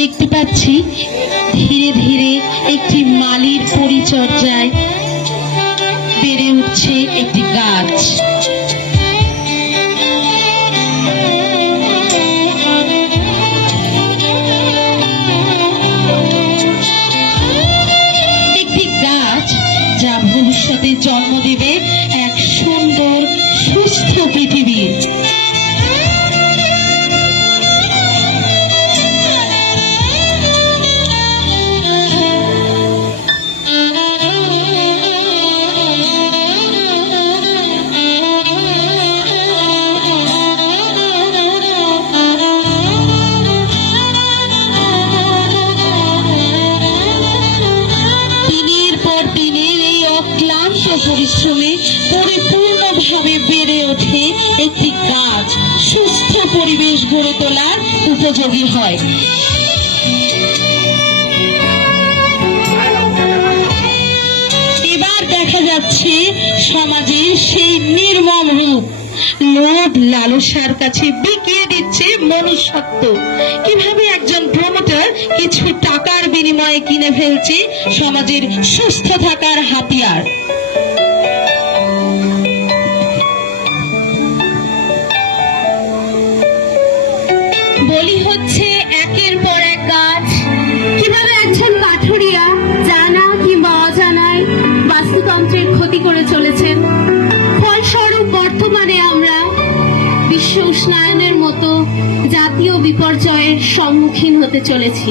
দেখতে পাচ্ছি ধীরে ধীরে একটি মালির পরিচর্যায় বেড়ে উঠছে একটি গাছ। একটি গাছ যা ভবিষ্যতে জন্ম দেবে এক সুন্দর সুস্থ পৃথিবীর। পরিশ্রমে পরিপূর্ণভাবে বেড়ে ওঠে একটি গাছ সুস্থ পরিবেশ গড়ে তোলার উপযোগী হয়। এবার দেখা যাচ্ছে সমাজের সেই নির্মম রূপ, লোভ লালসার কাছে বিকিয়ে দিচ্ছে মনুষ্যত্ব। কিভাবে একজন প্রমোটার কিছু টাকার বিনিময়ে কিনে ফেলছে সমাজের সুস্থ থাকার হাতিয়ার। বলি হচ্ছে একের পর এক গাছ। কিভাবে একজন কাঠুরিয়া জানা কিংবা অজানায় বাস্তুতন্ত্রের ক্ষতি করে চলেছেন। ফলস্বরূপ বর্তমানে আমরা বিশ্ব উষ্ণায়নের মতো জাতীয় বিপর্যয়ের সম্মুখীন হতে চলেছি।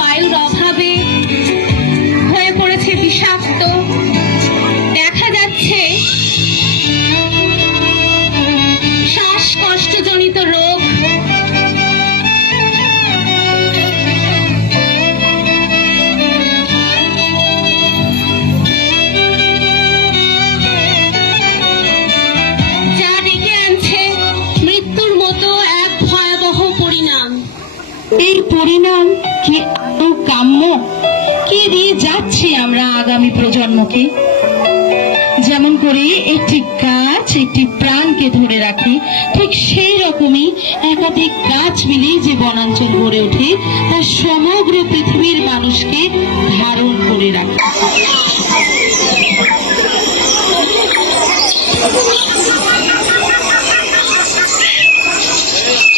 বায়ুর অভাবে হয়ে পড়েছে বিষাক্ত। দেখা যাচ্ছে শ্বাসকষ্টজনিত রোগ। যা ডেকে আনছে মৃত্যুর মতো এক ভয়াবহ পরিণাম। এই পরিণাম কি আদৌ কাম্য? কি দিয়ে যাচ্ছি আমরা আগামী প্রজন্মকে? যেমন করে একটি গাছ একটি প্রাণকে ধরে রাখে, ঠিক সেই রকমই একাধিক গাছ মিলিয়ে যে বনাঞ্চল গড়ে ওঠে তা সমগ্র পৃথিবীর মানুষকে ধারণ করে রাখে।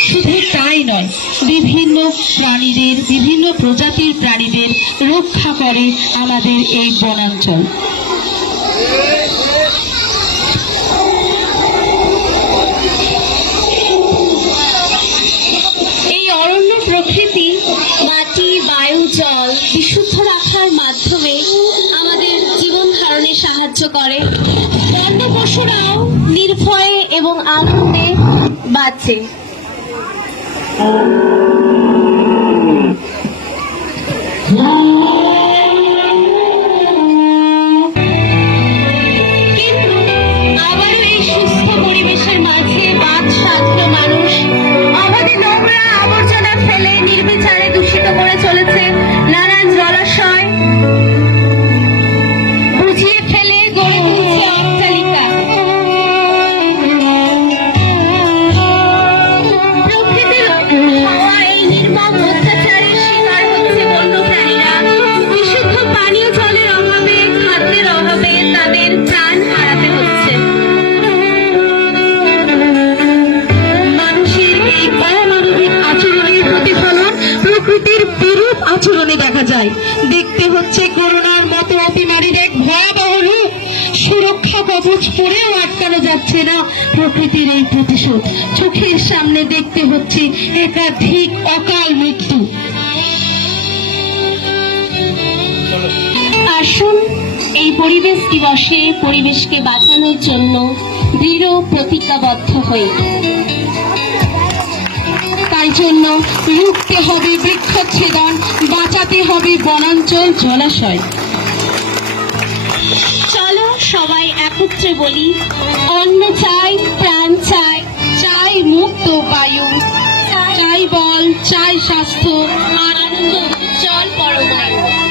শুধু তাই নয়, বিভিন্ন প্রাণীদের, বিভিন্ন প্রজাতির প্রাণীদের রক্ষা করে আমাদের এই বনাঞ্চল। এই অরণ্য প্রকৃতি মাটি, বায়ু, জল বিশুদ্ধ রাখার মাধ্যমে আমাদের জীবন ধারণে সাহায্য করে। বন্য পশুরাও নির্ভয়ে এবং আনন্দে বাঁচে। নির্বিচারে দূষিত করে চলেছে নানান জলাশয়, বুঝিয়ে ফেলে গড়ে তুলছে অট্টালিকা। প্রকৃতির হওয়া এই নির্মম অত্যাচারের শিকার হচ্ছে বন্যপ্রাণীরা। বিশুদ্ধ পানীয় জলের অভাবে, খাদ্যের অভাবে তাদের প্রাণ হারাতে হচ্ছে। যায়। দেখতে হচ্ছে করোনার মতো অতিমারীর এক ভয়াবহ রূপ। সুরক্ষা কবচ পরেও আটকানো যাচ্ছে না প্রকৃতির এই প্রতিশোধ। চোখের সামনে দেখতে হচ্ছে একাধিক অকাল মৃত্যু। আসুন এই পরিবেশ দিবসে পরিবেশকে বাঁচানোর জন্য দৃঢ় প্রতিজ্ঞাবদ্ধ হই। তাই জন্য রুখতে হবে বৃক্ষচ্ছেদন, বাঁচাতে হবে বনাঞ্চল, জলাশয়। চলো সবাই একত্রে বলি, অন্ন চাই, প্রাণ চাই, চাই মুক্ত বায়ু, চাই বল, চাই স্বাস্থ্য, আনন্দ উজ্জ্বল পরমায়ু।